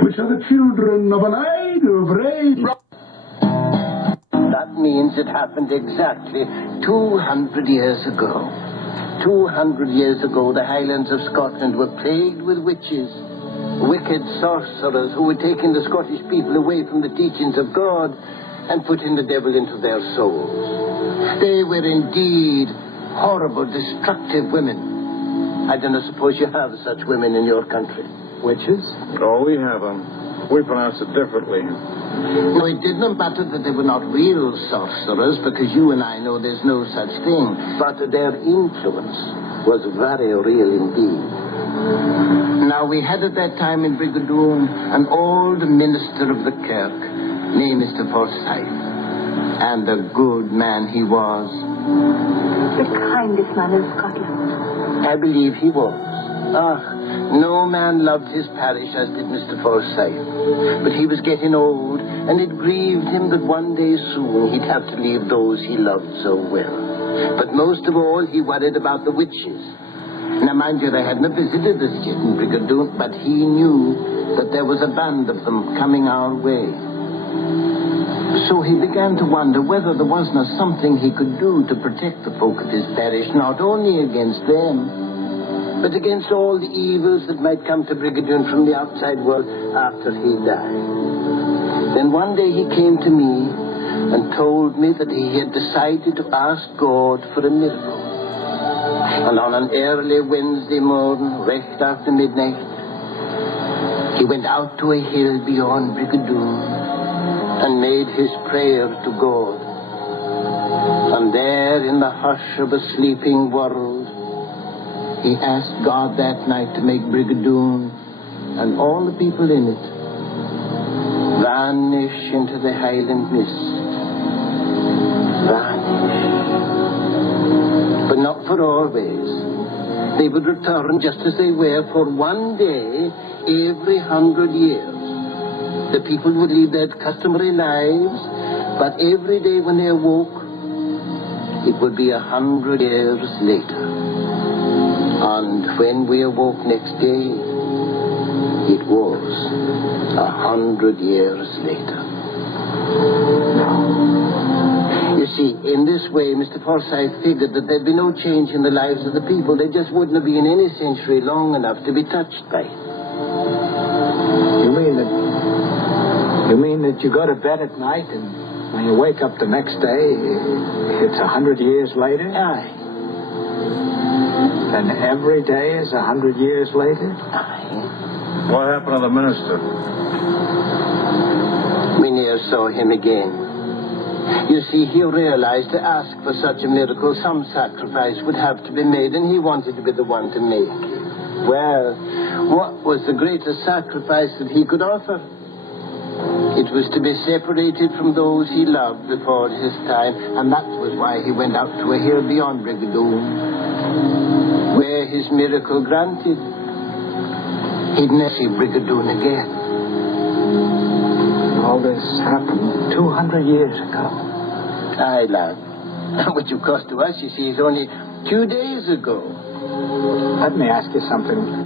Which are the children of an idle brave. That means it happened exactly 200 years ago. 200 years ago, the Highlands of Scotland were plagued with witches, wicked sorcerers who were taking the Scottish people away from the teachings of God and putting the devil into their souls. They were indeed horrible, destructive women. I don't suppose you have such women in your country. Witches? Oh, we have them. We pronounce it differently. No, it didn't matter that they were not real sorcerers, because you and I know there's no such thing. But their influence was very real indeed. Now, we had at that time in Brigadoon an old minister of the kirk named Mr. Forsyth. And a good man he was. The kindest man in Scotland. I believe he was. No man loved his parish as did Mr. Forsyth. But he was getting old, and it grieved him that one day soon he'd have to leave those he loved so well. But most of all, he worried about the witches. Now, mind you, they hadn't visited us yet in Brigadoon, but he knew that there was a band of them coming our way. So he began to wonder whether there wasn't something he could do to protect the folk of his parish, not only against them, but against all the evils that might come to Brigadoon from the outside world after he died. Then one day he came to me and told me that he had decided to ask God for a miracle. And on an early Wednesday morning, right after midnight, he went out to a hill beyond Brigadoon and made his prayer to God. And there, in the hush of a sleeping world, he asked God that night to make Brigadoon and all the people in it vanish into the Highland mist. Vanish. But not for always. They would return just as they were for one day every 100 years. The people would lead their customary lives, but every day when they awoke, it would be 100 years later. And when we awoke next day, it was 100 years later. You see, in this way, Mr. Forsyth figured that there'd be no change in the lives of the people. They just wouldn't have been in any century long enough to be touched by it. You mean that you go to bed at night and when you wake up the next day, it's 100 years later? Aye. And every day is 100 years later? Aye. What happened to the minister? We near saw him again. You see, he realized to ask for such a miracle, some sacrifice would have to be made, and he wanted to be the one to make it. Well, what was the greatest sacrifice that he could offer? It was to be separated from those he loved before his time, and that was why he went out to a hill beyond Brigadoon, where his miracle granted. He'd never see Brigadoon again. All this happened 200 years ago. Aye, lad. Which, of course, to us, you see, is only 2 days ago. Let me ask you something.